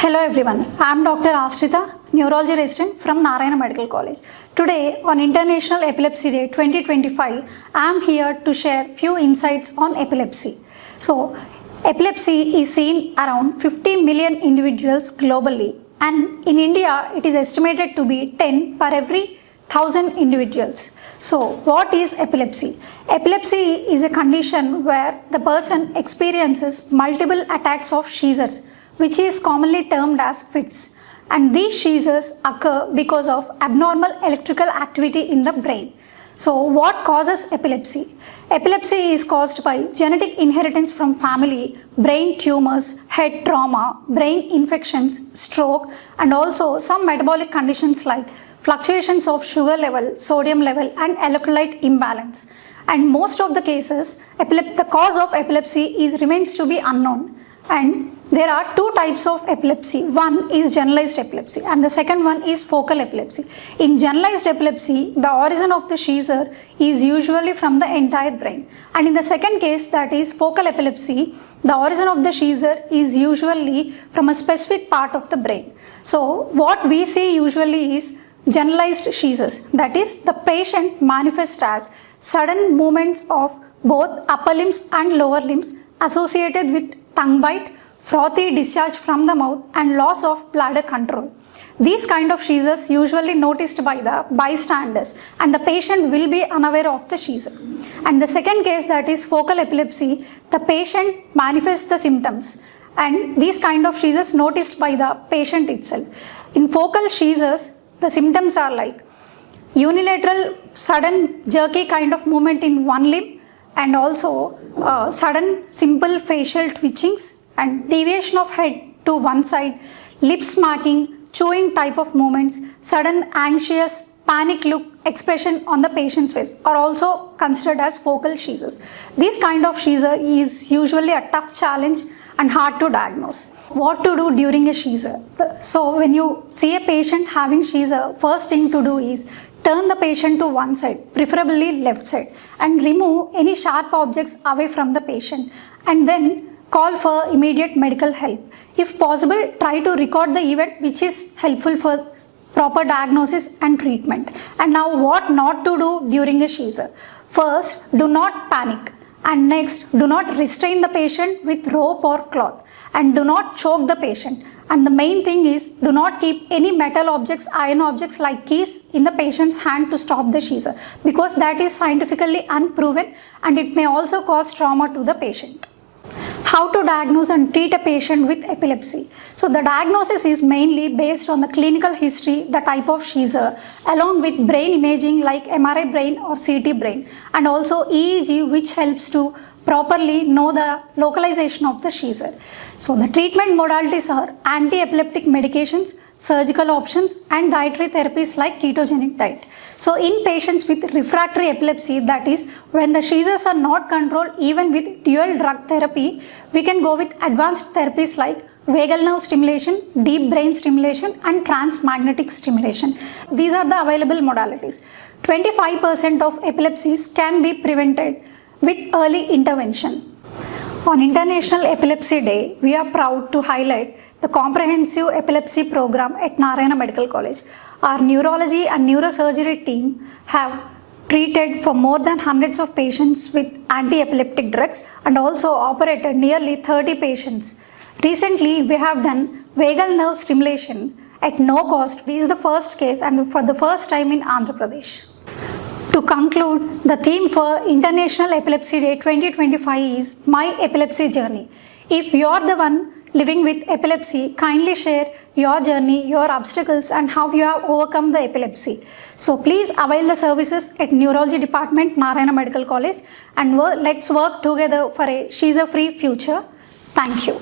Hello everyone, I am Dr. Ashrita, Neurology Resident from Narayana Medical College. Today on International Epilepsy Day 2025, I am here to share few insights on epilepsy. So, epilepsy is seen around 50 million individuals globally, and in India it is estimated to be 10 per every 1000 individuals. So, what is epilepsy? Epilepsy is a condition where the person experiences multiple attacks of seizures, which is commonly termed as fits, and these seizures occur because of abnormal electrical activity in the brain. So what causes epilepsy? Epilepsy is caused by genetic inheritance from family, brain tumors, head trauma, brain infections, stroke, and also some metabolic conditions like fluctuations of sugar level, sodium level, and electrolyte imbalance. And most of the cases, the cause of epilepsy remains to be unknown. And there are two types of epilepsy. One is generalized epilepsy and the second one is focal epilepsy. In generalized epilepsy, the origin of the seizure is usually from the entire brain. And in the second case, that is focal epilepsy, the origin of the seizure is usually from a specific part of the brain. So what we see usually is generalized seizures. That is, the patient manifests as sudden movements of both upper limbs and lower limbs associated with tongue bite, frothy discharge from the mouth, and loss of bladder control. These kind of seizures usually noticed by the bystanders, and the patient will be unaware of the seizure. And the second case, that is focal epilepsy, the patient manifests the symptoms, and these kind of seizures noticed by the patient itself. In focal seizures, the symptoms are like unilateral, sudden, jerky kind of movement in one limb, and also sudden simple facial twitchings and deviation of head to one side, lip smacking, chewing type of movements, sudden anxious, panic look expression on the patient's face are also considered as focal seizures. This kind of seizure is usually a tough challenge and hard to diagnose. What to do during a seizure? So when you see a patient having seizure, first thing to do is turn the patient to one side, preferably left side, and remove any sharp objects away from the patient, and then call for immediate medical help. If possible, try to record the event, which is helpful for proper diagnosis and treatment. And now what not to do during a seizure? First, do not panic. And next, do not restrain the patient with rope or cloth, and do not choke the patient. And the main thing is, do not keep any metal objects, iron objects like keys in the patient's hand to stop the seizure, because that is scientifically unproven and it may also cause trauma to the patient. How to diagnose and treat a patient with epilepsy? So the diagnosis is mainly based on the clinical history, the type of seizure, along with brain imaging like MRI brain or CT brain, and also EEG, which helps to properly know the localization of the seizure. So the treatment modalities are anti-epileptic medications, surgical options, and dietary therapies like ketogenic diet. So in patients with refractory epilepsy, that is when the seizures are not controlled even with dual drug therapy, we can go with advanced therapies like vagal nerve stimulation, deep brain stimulation, and transmagnetic stimulation. These are the available modalities. 25% of epilepsies can be prevented with early intervention. On International Epilepsy Day, we are proud to highlight the comprehensive epilepsy program at Narayana Medical College. Our neurology and neurosurgery team have treated for more than hundreds of patients with anti-epileptic drugs and also operated nearly 30 patients. Recently, we have done vagal nerve stimulation at no cost. This is the first case and for the first time in Andhra Pradesh. To conclude, the theme for International Epilepsy Day 2025 is My Epilepsy Journey. If you are the one living with epilepsy, kindly share your journey, your obstacles, and how you have overcome the epilepsy. So please avail the services at Neurology Department, Narayana Medical College, and let's work together for a seizure-free future. Thank you.